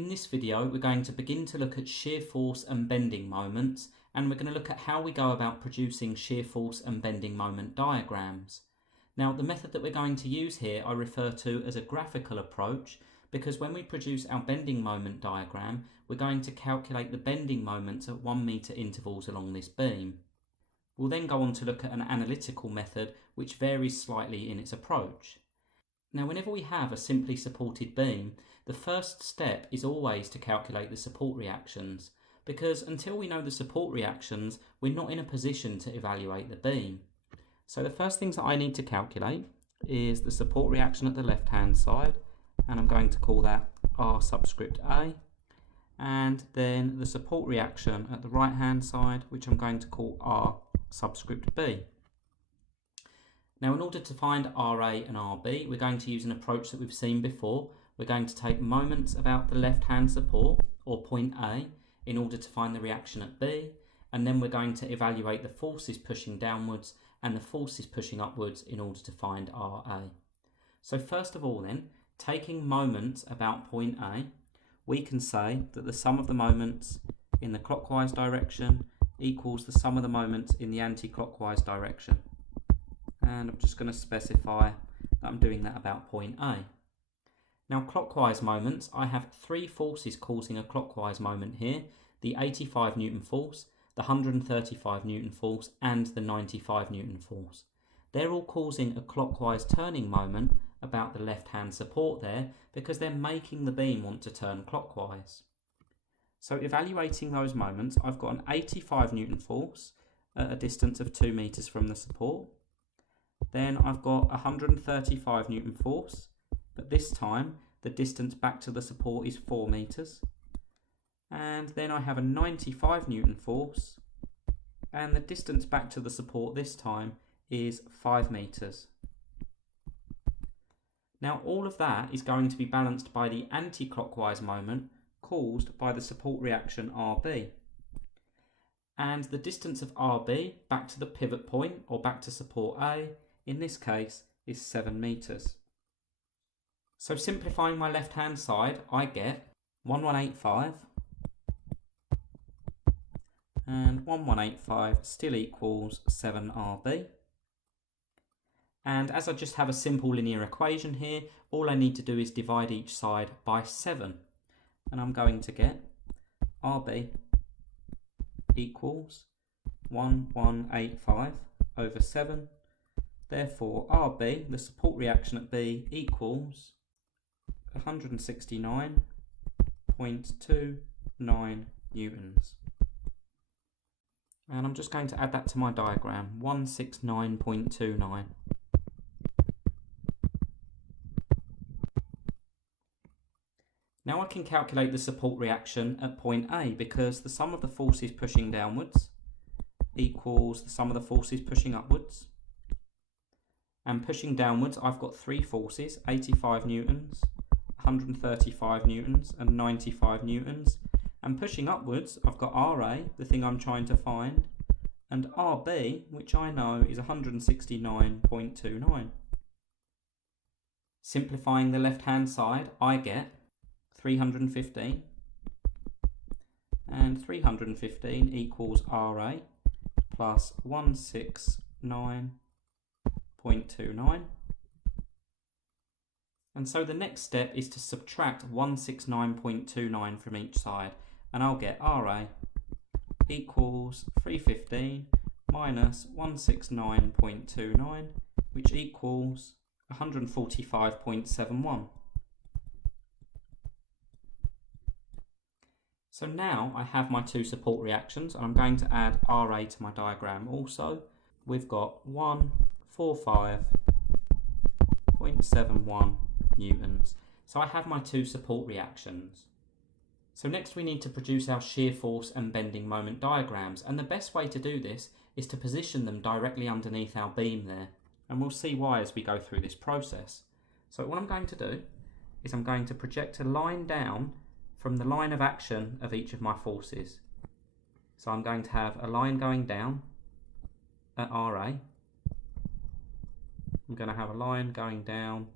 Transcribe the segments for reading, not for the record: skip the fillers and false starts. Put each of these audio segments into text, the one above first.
In this video we're going to begin to look at shear force and bending moments, and we're going to look at how we go about producing shear force and bending moment diagrams. Now the method that we're going to use here I refer to as a graphical approach, because when we produce our bending moment diagram we're going to calculate the bending moments at 1 meter intervals along this beam. We'll then go on to look at an analytical method which varies slightly in its approach. Now whenever we have a simply supported beam, the first step is always to calculate the support reactions, because until we know the support reactions we're not in a position to evaluate the beam. So the first things that I need to calculate is the support reaction at the left hand side, and I'm going to call that R subscript A, and then the support reaction at the right hand side, which I'm going to call R subscript B. Now in order to find RA and RB we're going to use an approach that we've seen before. We're going to take moments about the left hand support, or point A, in order to find the reaction at B, and then we're going to evaluate the forces pushing downwards and the forces pushing upwards in order to find RA. So first of all then, taking moments about point A, we can say that the sum of the moments in the clockwise direction equals the sum of the moments in the anti-clockwise direction. And I'm just going to specify that I'm doing that about point A. Now clockwise moments, I have three forces causing a clockwise moment here: the 85 Newton force, the 135 Newton force and the 95 Newton force. They're all causing a clockwise turning moment about the left hand support there, because they're making the beam want to turn clockwise. So evaluating those moments, I've got an 85 Newton force at a distance of 2 meters from the support. Then I've got a 135 Newton force, but this time the distance back to the support is 4 meters. And then I have a 95 Newton force, and the distance back to the support this time is 5 meters. Now all of that is going to be balanced by the anti-clockwise moment caused by the support reaction RB. And the distance of RB back to the pivot point, or back to support A, in this case is 7 meters. So simplifying my left hand side, I get 1185, and 1185 still equals 7 RB. And as I just have a simple linear equation here, all I need to do is divide each side by 7. And I'm going to get RB equals 1185 over 7. Therefore RB, the support reaction at B, equals 169.29 newtons. And I'm just going to add that to my diagram, 169.29. Now I can calculate the support reaction at point A, because the sum of the forces pushing downwards equals the sum of the forces pushing upwards. And pushing downwards I've got three forces, 85 newtons, 135 newtons and 95 newtons. And pushing upwards I've got RA, the thing I'm trying to find, and RB, which I know is 169.29. Simplifying the left hand side, I get 315, and 315 equals RA plus 169.29. And so the next step is to subtract 169.29 from each side, and I'll get RA equals 315 minus 169.29, which equals 145.71. So now I have my two support reactions, and I'm going to add RA to my diagram also. We've got 145.71 newtons. So I have my two support reactions. So next we need to produce our shear force and bending moment diagrams, and the best way to do this is to position them directly underneath our beam there, and we'll see why as we go through this process. So what I'm going to do is I'm going to project a line down from the line of action of each of my forces. So I'm going to have a line going down at RA. I'm going to have a line going down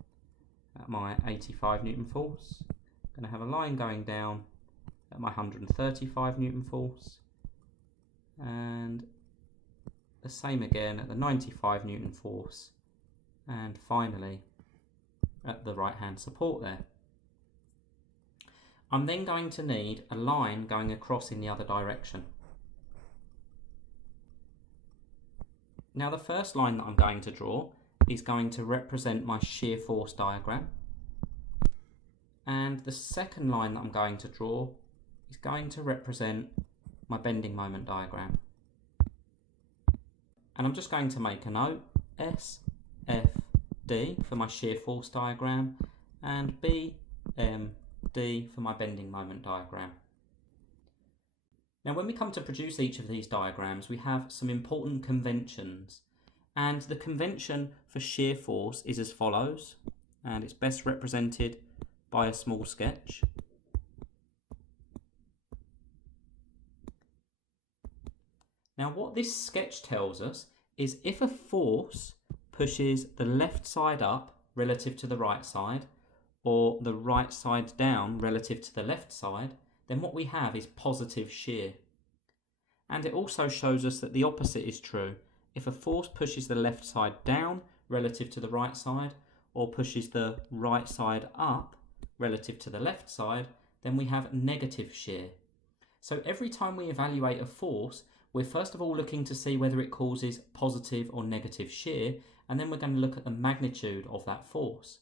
at my 85 Newton force, I'm going to have a line going down at my 135 Newton force, and the same again at the 95 Newton force, and finally at the right hand support there. I'm then going to need a line going across in the other direction. Now the first line that I'm going to draw is going to represent my shear force diagram, and the second line that I'm going to draw is going to represent my bending moment diagram. And I'm just going to make a note, S, F, D for my shear force diagram, and B, M, D for my bending moment diagram. Now when we come to produce each of these diagrams, we have some important conventions, and the convention for shear force is as follows, and it's best represented by a small sketch. Now what this sketch tells us is if a force pushes the left side up relative to the right side, or the right side down relative to the left side, then what we have is positive shear. And it also shows us that the opposite is true. If a force pushes the left side down relative to the right side, or pushes the right side up relative to the left side, then we have negative shear. So every time we evaluate a force, we're first of all looking to see whether it causes positive or negative shear, and then we're going to look at the magnitude of that force.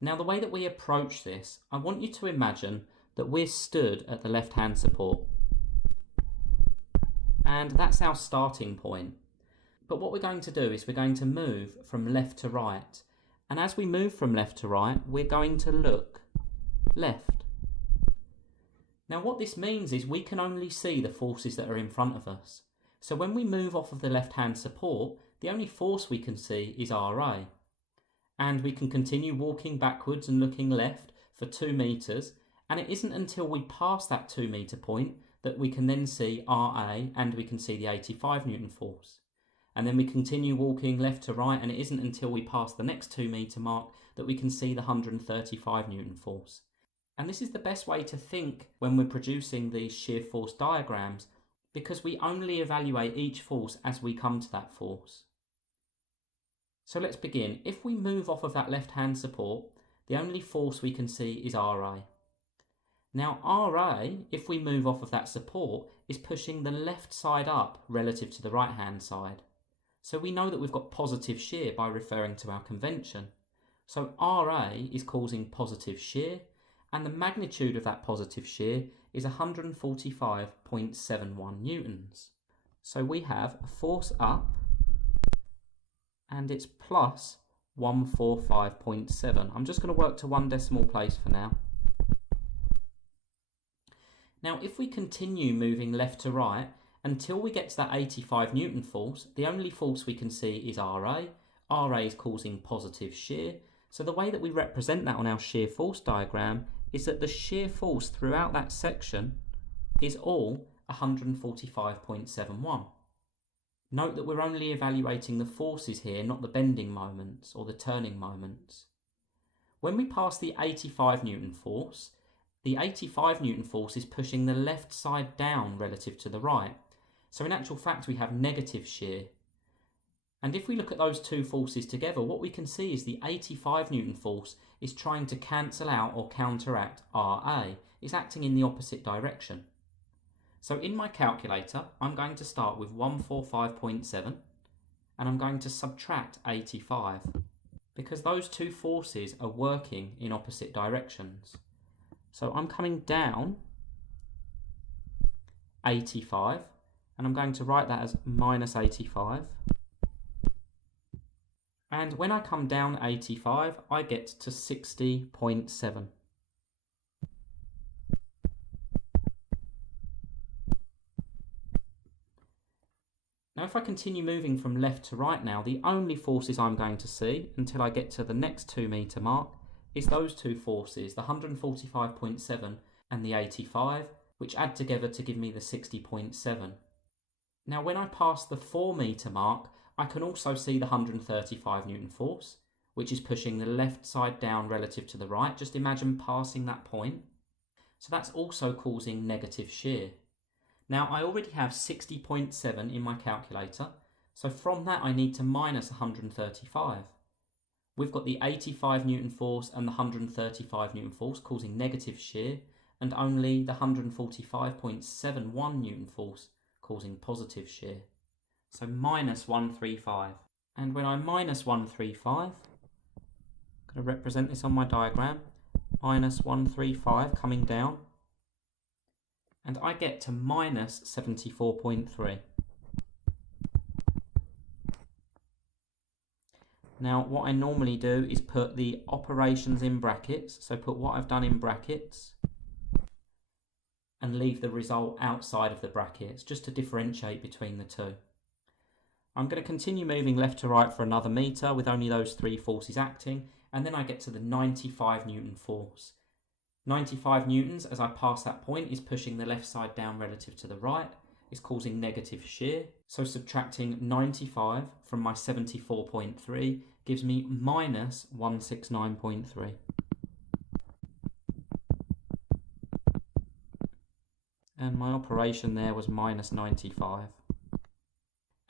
Now the way that we approach this, I want you to imagine that we're stood at the left hand support. And that's our starting point. But what we're going to do is we're going to move from left to right. And as we move from left to right, we're going to look left. Now what this means is we can only see the forces that are in front of us. So when we move off of the left hand support, the only force we can see is RA. And we can continue walking backwards and looking left for 2 meters, and it isn't until we pass that 2 meter point that we can then see RA and we can see the 85 Newton force. And then we continue walking left to right, and it isn't until we pass the next 2 meter mark that we can see the 135 Newton force. And this is the best way to think when we're producing these shear force diagrams, because we only evaluate each force as we come to that force. So let's begin. If we move off of that left hand support, the only force we can see is RA. Now RA, if we move off of that support, is pushing the left side up relative to the right hand side. So we know that we've got positive shear by referring to our convention. So RA is causing positive shear, and the magnitude of that positive shear is 145.71 newtons. So we have a force up, and it's plus 145.7. I'm just going to work to 1 decimal place for now. Now if we continue moving left to right until we get to that 85 Newton force, the only force we can see is RA. RA is causing positive shear. So the way that we represent that on our shear force diagram is that the shear force throughout that section is all 145.71. Note that we're only evaluating the forces here, not the bending moments or the turning moments. When we pass the 85 Newton force, the 85 Newton force is pushing the left side down relative to the right. So in actual fact, we have negative shear. And if we look at those two forces together, what we can see is the 85 Newton force is trying to cancel out or counteract RA. It's acting in the opposite direction. So in my calculator, I'm going to start with 145.7 and I'm going to subtract 85 because those two forces are working in opposite directions. So I'm coming down 85 and I'm going to write that as minus 85. And when I come down 85, I get to 60.7. Now if I continue moving from left to right now, the only forces I'm going to see until I get to the next 2 meter mark is those two forces, the 145.7 and the 85, which add together to give me the 60.7. Now when I pass the 4 meter mark, I can also see the 135 Newton force, which is pushing the left side down relative to the right. Just imagine passing that point. So that's also causing negative shear. Now I already have 60.7 in my calculator, so from that I need to minus 135. We've got the 85 Newton force and the 135 Newton force causing negative shear, and only the 145.71 Newton force causing positive shear. So minus 135. And when I minus 135, I'm going to represent this on my diagram, minus 135 coming down, and I get to minus 74.3. Now what I normally do is put the operations in brackets, so put what I've done in brackets and leave the result outside of the brackets just to differentiate between the two. I'm going to continue moving left to right for another metre with only those three forces acting, and then I get to the 95 Newton force. 95 newtons as I pass that point is pushing the left side down relative to the right, is causing negative shear. So subtracting 95 from my 74.3 gives me minus 169.3. And my operation there was minus 95.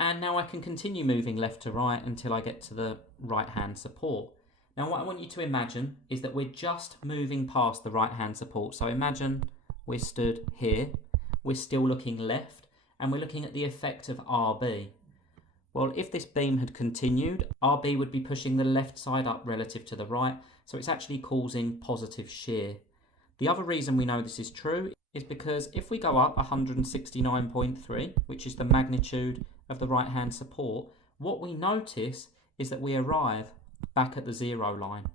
And now I can continue moving left to right until I get to the right hand support. Now what I want you to imagine is that we're just moving past the right hand support. So imagine we're stood here, we're still looking left, and we're looking at the effect of RB. Well, if this beam had continued, RB would be pushing the left side up relative to the right, so it's actually causing positive shear. The other reason we know this is true is because if we go up 169.3, which is the magnitude of the right hand support, what we notice is that we arrive back at the zero line.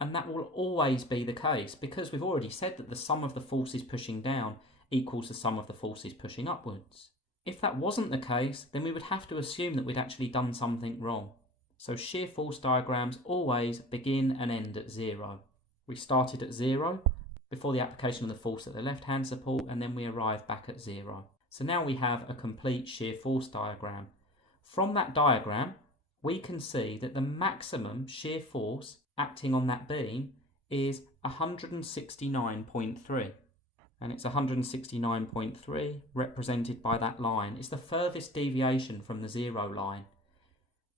And that will always be the case because we've already said that the sum of the forces pushing down equals the sum of the forces pushing upwards. If that wasn't the case, then we would have to assume that we'd actually done something wrong. So shear force diagrams always begin and end at zero. We started at zero before the application of the force at the left hand support, and then we arrive back at zero. So now we have a complete shear force diagram. From that diagram, we can see that the maximum shear force acting on that beam is 169.3. And it's 169.3 represented by that line. It's the furthest deviation from the zero line.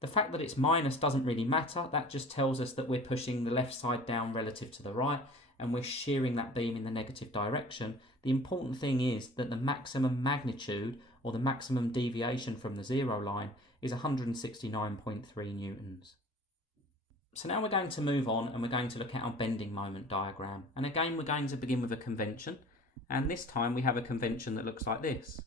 The fact that it's minus doesn't really matter. That just tells us that we're pushing the left side down relative to the right and we're shearing that beam in the negative direction. The important thing is that the maximum magnitude or the maximum deviation from the zero line is 169.3 newtons. So now we're going to move on and we're going to look at our bending moment diagram. And again, we're going to begin with a convention. And this time we have a convention that looks like this.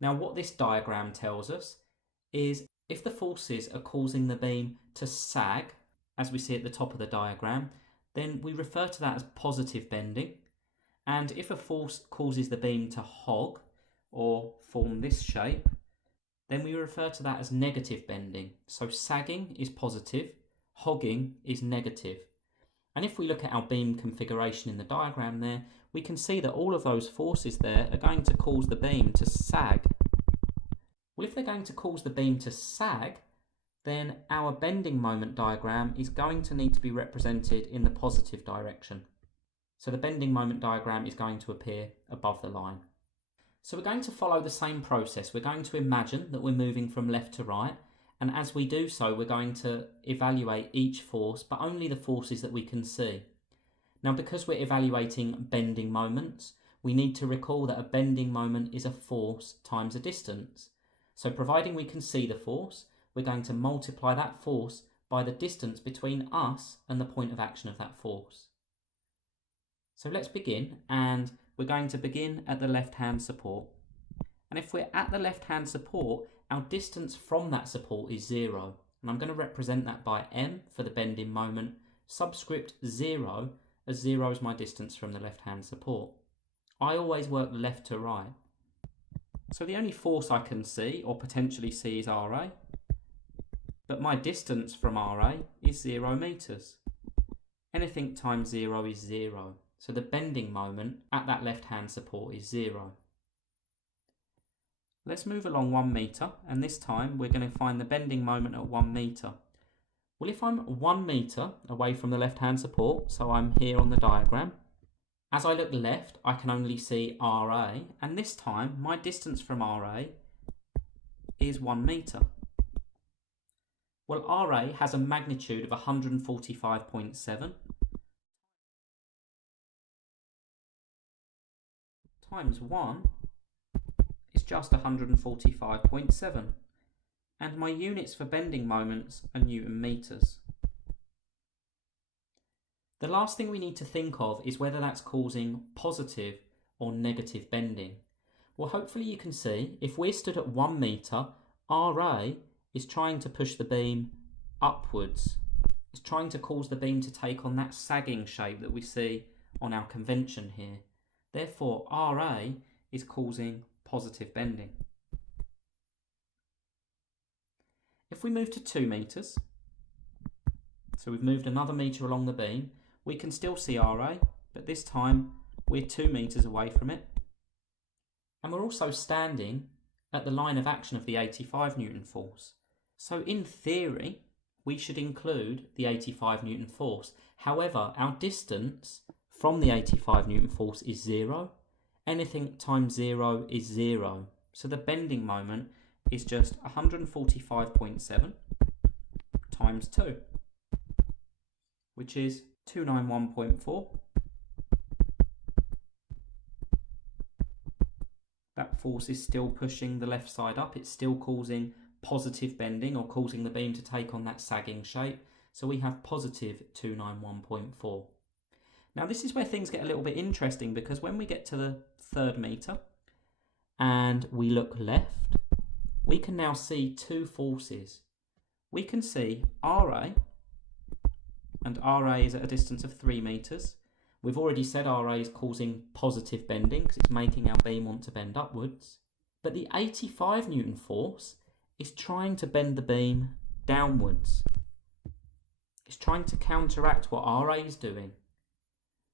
Now what this diagram tells us is if the forces are causing the beam to sag, as we see at the top of the diagram, then we refer to that as positive bending. And if a force causes the beam to hog or form this shape, then we refer to that as negative bending. So sagging is positive, hogging is negative. And if we look at our beam configuration in the diagram there, we can see that all of those forces there are going to cause the beam to sag. Well, if they're going to cause the beam to sag, then our bending moment diagram is going to need to be represented in the positive direction. So the bending moment diagram is going to appear above the line. So we're going to follow the same process. We're going to imagine that we're moving from left to right, and as we do so, we're going to evaluate each force, but only the forces that we can see. Now, because we're evaluating bending moments, we need to recall that a bending moment is a force times a distance. So providing we can see the force, we're going to multiply that force by the distance between us and the point of action of that force. So let's begin, and we're going to begin at the left-hand support. And if we're at the left-hand support, our distance from that support is 0. And I'm going to represent that by m for the bending moment, subscript 0, as 0 is my distance from the left-hand support. I always work left to right. So the only force I can see, or potentially see, is RA. But my distance from RA is 0 meters. Anything times 0 is 0. So the bending moment at that left-hand support is 0. Let's move along 1 metre, and this time we're going to find the bending moment at 1 metre. Well, if I'm 1 metre away from the left-hand support, so I'm here on the diagram, as I look left, I can only see RA, and this time my distance from RA is 1 metre. Well, RA has a magnitude of 145.7 times 1 is just 145.7, and my units for bending moments are Newton meters. The last thing we need to think of is whether that's causing positive or negative bending. Well, hopefully you can see, if we're stood at 1 metre, RA is trying to push the beam upwards. It's trying to cause the beam to take on that sagging shape that we see on our convention here. Therefore, RA is causing positive bending. If we move to 2 metres, so we've moved another metre along the beam, we can still see RA, but this time we're 2 metres away from it. And we're also standing at the line of action of the 85 Newton force. So in theory, we should include the 85 Newton force. However, our distance from the 85 Newton force is 0. Anything times 0 is 0. So the bending moment is just 145.7 times 2, which is 291.4. That force is still pushing the left side up. It's still causing positive bending, or causing the beam to take on that sagging shape. So we have positive 291.4. Now this is where things get a little bit interesting, because when we get to the 3rd metre and we look left, we can now see 2 forces. We can see RA, and RA is at a distance of 3 metres. We've already said RA is causing positive bending because it's making our beam want to bend upwards. But the 85 Newton force is trying to bend the beam downwards. It's trying to counteract what RA is doing.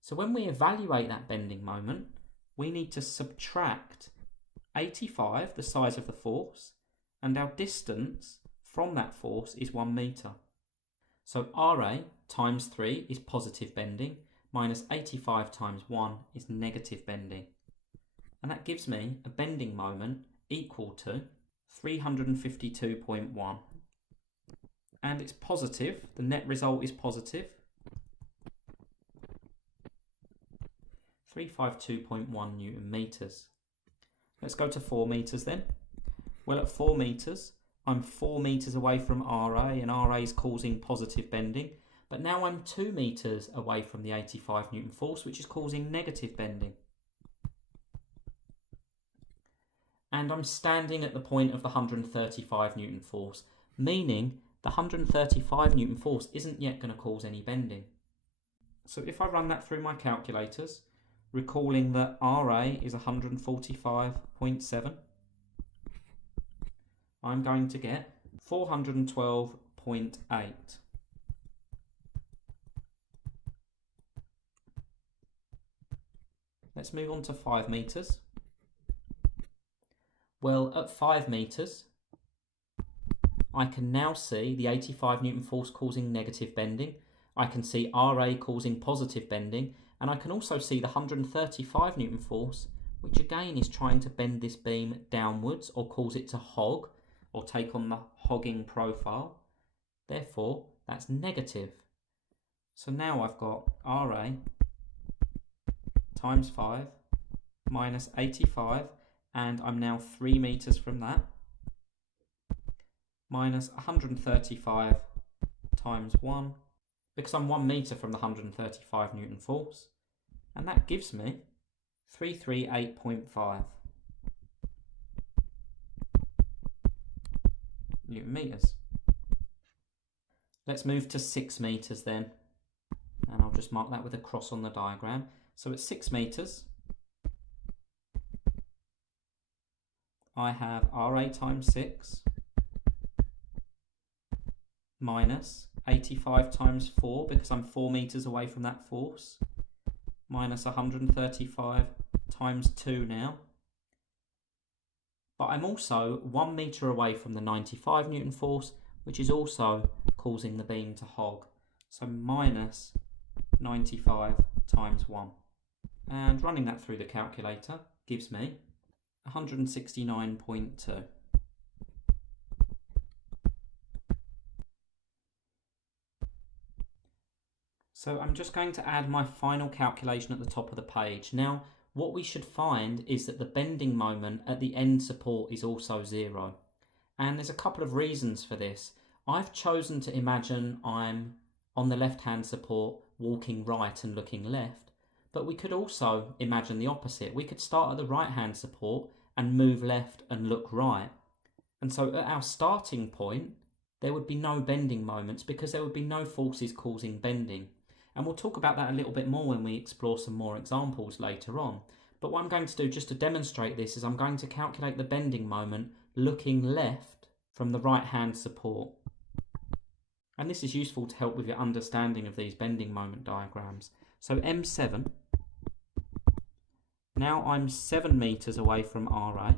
So when we evaluate that bending moment, we need to subtract 85, the size of the force, and our distance from that force is 1 metre. So RA times 3 is positive bending, minus 85 times 1 is negative bending. And that gives me a bending moment equal to 352.1. And it's positive, the net result is positive. 352.1 Newton meters. Let's go to 4 meters then. Well, at 4 meters, I'm 4 meters away from RA, and RA is causing positive bending. But now I'm 2 meters away from the 85 Newton force, which is causing negative bending. And I'm standing at the point of the 135 Newton force, meaning the 135 Newton force isn't yet going to cause any bending. So if I run that through my calculators, recalling that RA is 145.7, I'm going to get 412.8. Let's move on to 5 meters. Well, at 5 meters, I can now see the 85 Newton force causing negative bending. I can see RA causing positive bending, and I can also see the 135 Newton force, which again is trying to bend this beam downwards or cause it to hog or take on the hogging profile. Therefore, that's negative. So now I've got RA times 5 minus 85, and I'm now 3 meters from that, minus 135 times 1, because I'm 1 meter from the 135 Newton force, and that gives me 338.5 Newton meters. Let's move to 6 meters then, and I'll just mark that with a cross on the diagram. So at 6 meters, I have RA times 6 minus 85 times 4, because I'm 4 meters away from that force, minus 135 times 2 now, but I'm also 1 metre away from the 95 Newton force, which is also causing the beam to hog. So minus 95 times 1. And running that through the calculator gives me 169.2. So I'm just going to add my final calculation at the top of the page. Now, what we should find is that the bending moment at the end support is also 0. And there's a couple of reasons for this. I've chosen to imagine I'm on the left-hand support walking right and looking left, but we could also imagine the opposite. We could start at the right-hand support and move left and look right. And so at our starting point, there would be no bending moments because there would be no forces causing bending. And we'll talk about that a little bit more when we explore some more examples later on. But what I'm going to do just to demonstrate this is I'm going to calculate the bending moment looking left from the right-hand support. And this is useful to help with your understanding of these bending moment diagrams. So M7, now I'm 7 metres away from RA,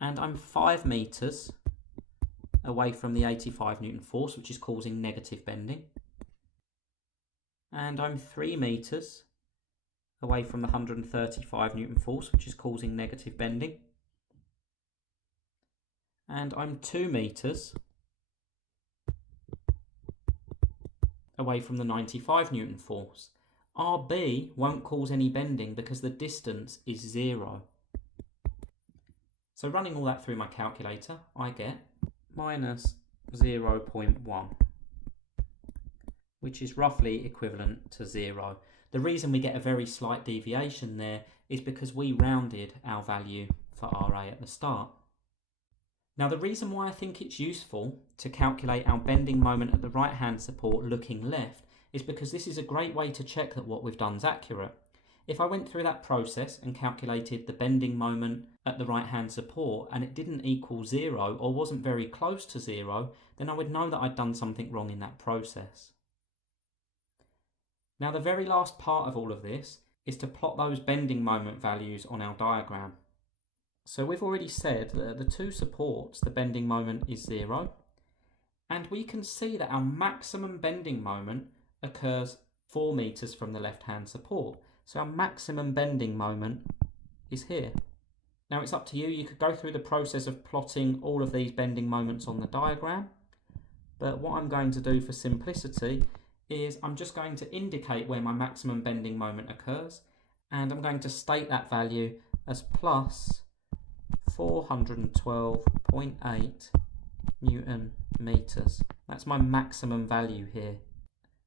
and I'm 5 metres away from the 85 Newton force, which is causing negative bending, and I'm 3 metres away from the 135 Newton force, which is causing negative bending, and I'm 2 metres away from the 95 Newton force. RB won't cause any bending because the distance is 0. So running all that through my calculator, I get minus 0.1, which is roughly equivalent to 0. The reason we get a very slight deviation there is because we rounded our value for RA at the start. Now, the reason why I think it's useful to calculate our bending moment at the right-hand support looking left is because this is a great way to check that what we've done is accurate. If I went through that process and calculated the bending moment at the right-hand support and it didn't equal 0 or wasn't very close to 0, then I would know that I'd done something wrong in that process. Now, the very last part of all of this is to plot those bending moment values on our diagram. So we've already said that at the two supports, the bending moment is 0, and we can see that our maximum bending moment occurs 4 metres from the left-hand support. So our maximum bending moment is here. Now it's up to you. You could go through the process of plotting all of these bending moments on the diagram, but what I'm going to do for simplicity is I'm just going to indicate where my maximum bending moment occurs, and I'm going to state that value as plus 412.8 Newton meters. That's my maximum value here.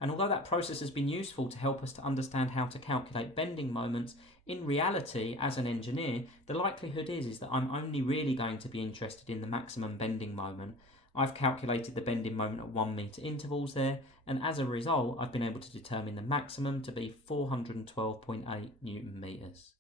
And although that process has been useful to help us to understand how to calculate bending moments, in reality, as an engineer, the likelihood is that I'm only really going to be interested in the maximum bending moment. I've calculated the bending moment at 1 metre intervals there, and as a result, I've been able to determine the maximum to be 412.8 Newton meters.